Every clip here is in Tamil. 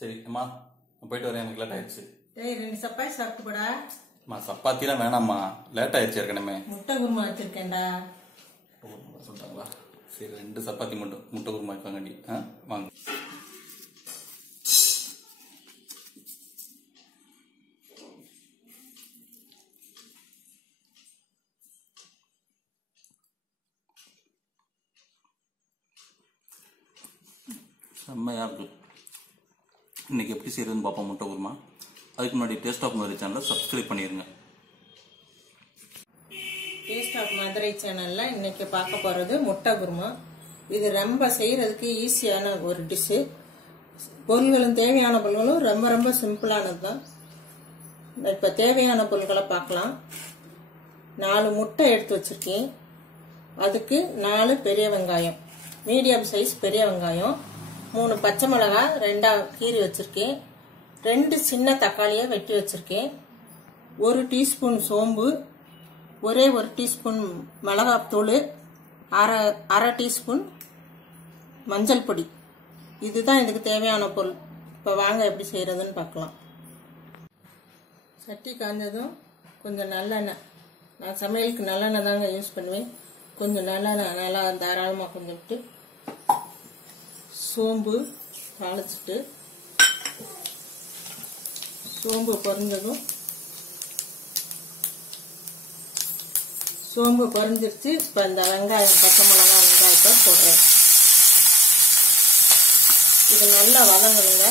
சரி அம்மா போயிட்டு வரேன், எனக்கு லேட் ஆயிடுச்சு. டேய் 2 சப்பாத்தி சாப்பிட்டு போடா. அம்மா சப்பாத்திலாம் வேணாம்மா, லேட் ஆயிடுச்சு ஏற்கனவே. முட்டை குருமா வச்சிருக்கேன்டா. சொல்லிட்டாங்களா? சரி 2 சப்பாத்தி மட்டும் முட்டை குருமா வைப்பாங்கடி. வாங்க. செம்மையா இருக்கு. இன்னைக்கு எப்படி செய்யறதுன்னு பார்ப்போம் முட்டை குருமா. அதுக்கு முன்னாடி டேஸ்ட் ஆஃப் மதுரை சேனலை சப்ஸ்கிரைப் பண்ணிடுங்க. டேஸ்ட் ஆஃப் மதுரை சேனல்ல இன்னைக்கு பார்க்க போறது முட்டை குருமா. இது ரொம்ப செய்யறதுக்கு ஈஸியான ஒரு டிஷ்ஷு. பொருள்களும் தேவையான பொருள்களும் ரொம்ப ரொம்ப சிம்பிளானது தான். இப்போ தேவையான பொருட்களை பார்க்கலாம். 4 முட்டை எடுத்து வச்சிருக்கேன். அதுக்கு 4 பெரிய வெங்காயம், மீடியம் சைஸ் பெரிய வெங்காயம், 3 பச்சை மிளகாய் 2 கீறி வச்சிருக்கேன், 2 சின்ன தக்காளியை வெட்டி வச்சிருக்கேன், 1 டீஸ்பூன் சோம்பு, ஒரே 1 டீஸ்பூன் மிளகாத்தூள், அரை டீஸ்பூன் மஞ்சள் பொடி. இதுதான் இதுக்கு தேவையான பொருள். இப்போ வாங்க எப்படி செய்யறதுன்னு பார்க்கலாம். சட்டி காய்ஞ்சதும் கொஞ்சம் நல்லெண்ணெய், நான் சமையலுக்கு நல்லெண்ணெய் தாங்க யூஸ் பண்ணுவேன். கொஞ்சம் நல்லெண்ணெய் நல்லா தாராளமாக கொஞ்சம் விட்டு சோம்பு தாளிச்சிட்டு, சோம்பு பொரிஞ்சதும் சோம்பு பொரிஞ்சிருச்சு. இப்போ இந்த வெங்காயம் பச்சை மிளகாய் வெங்காயத்தை போடுறேன். இது நல்லா வதங்கணுங்க.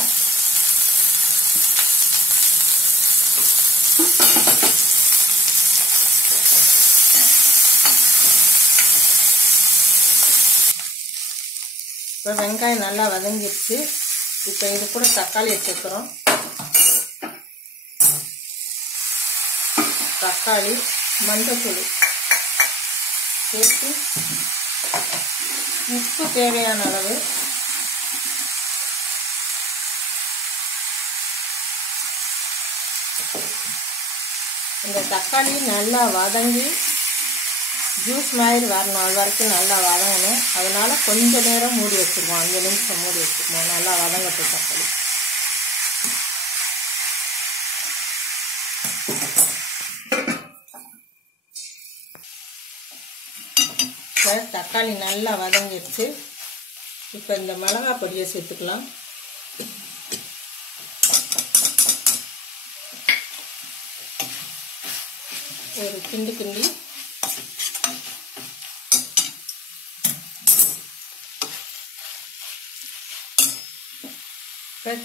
இப்போ வெங்காயம் நல்லா வதங்கிடுச்சு. இப்போ இது கூட தக்காளி சேர்க்குறோம். தக்காளி, மஞ்சத்தூள் சேர்த்து உப்பு தேவையான அளவு, இந்த தக்காளி நல்லா வதங்கி ஜூஸ் மாதிரி வரணும். அது வரைக்கும் நல்லா வதங்கணும். அதனால கொஞ்ச நேரம் மூடி வச்சிருவோம், 5 நிமிஷம் மூடி வச்சிருவோம். நல்லா வதங்கட்டும் தக்காளி. தக்காளி நல்லா வதங்கிடுச்சு. இப்போ இந்த மிளகாய் பொடியை சேர்த்துக்கலாம். ஒரு கிண்டி கிண்டி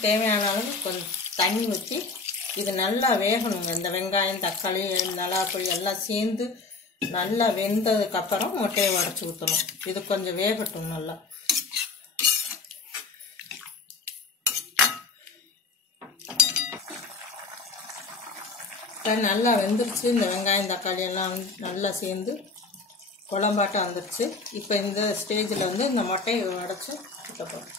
தேவையான அளவு கொஞ்சம் தண்ணி ஊற்றி இது நல்லா வேகணுங்க. இந்த வெங்காயம் தக்காளி மிளகாப்பொடி எல்லாம் சேர்ந்து நல்லா வெந்ததுக்கப்புறம் முட்டையை உடச்சி ஊற்றணும். இது கொஞ்சம் வேகட்டும் நல்லா. நல்லா வெந்துருச்சு. இந்த வெங்காயம் தக்காளி எல்லாம் நல்லா சேர்ந்து குழம்பாட்டம் வந்துருச்சு. இப்போ இந்த ஸ்டேஜில் இந்த முட்டையை உடச்சி ஊற்ற போகிறோம்.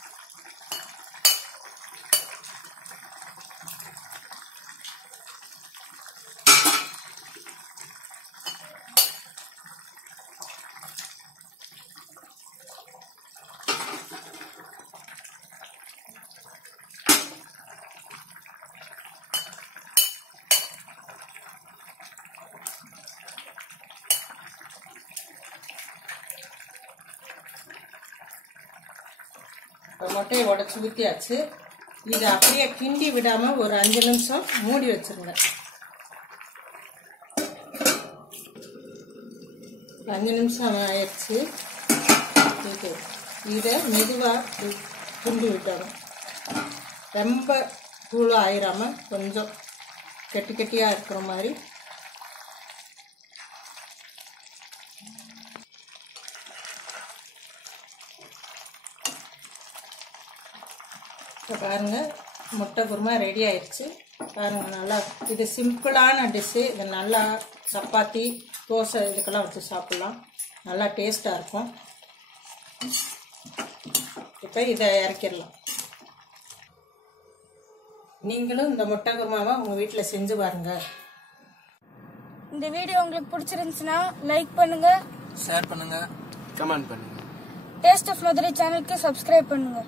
முட்டையை உடச்சி ஊற்றியாச்சு. இதை அப்படியே கிண்டி விடாமல் ஒரு 5 நிமிஷம் மூடி வச்சிருங்க. 5 நிமிஷம் ஆயிடுச்சு. இதை மெதுவாக கிண்டி விட்டணும். ரொம்ப தூளாக ஆயிராமல் கொஞ்சம் கெட்டி கெட்டியாக இருக்கிற மாதிரி. இப்போ பாருங்கள், முட்டை குருமா ரெடி ஆயிடுச்சு. பாருங்கள் நல்லா, இது சிம்பிளான டிஷ்ஷு. இது நல்லா சப்பாத்தி தோசை இதுக்கெல்லாம் வச்சு சாப்பிட்லாம். நல்லா டேஸ்ட்டாக இருக்கும். இப்போ இதை இறக்கிடலாம். நீங்களும் இந்த முட்டை குருமாவை உங்கள் வீட்டில் செஞ்சு பாருங்கள். இந்த வீடியோ உங்களுக்கு பிடிச்சிருந்துச்சுன்னா லைக் பண்ணுங்க, ஷேர் பண்ணுங்க, கமெண்ட் பண்ணுங்க. டேஸ்ட் ஆஃப் மதுரை சேனலுக்கு சப்ஸ்கிரைப் பண்ணுங்க.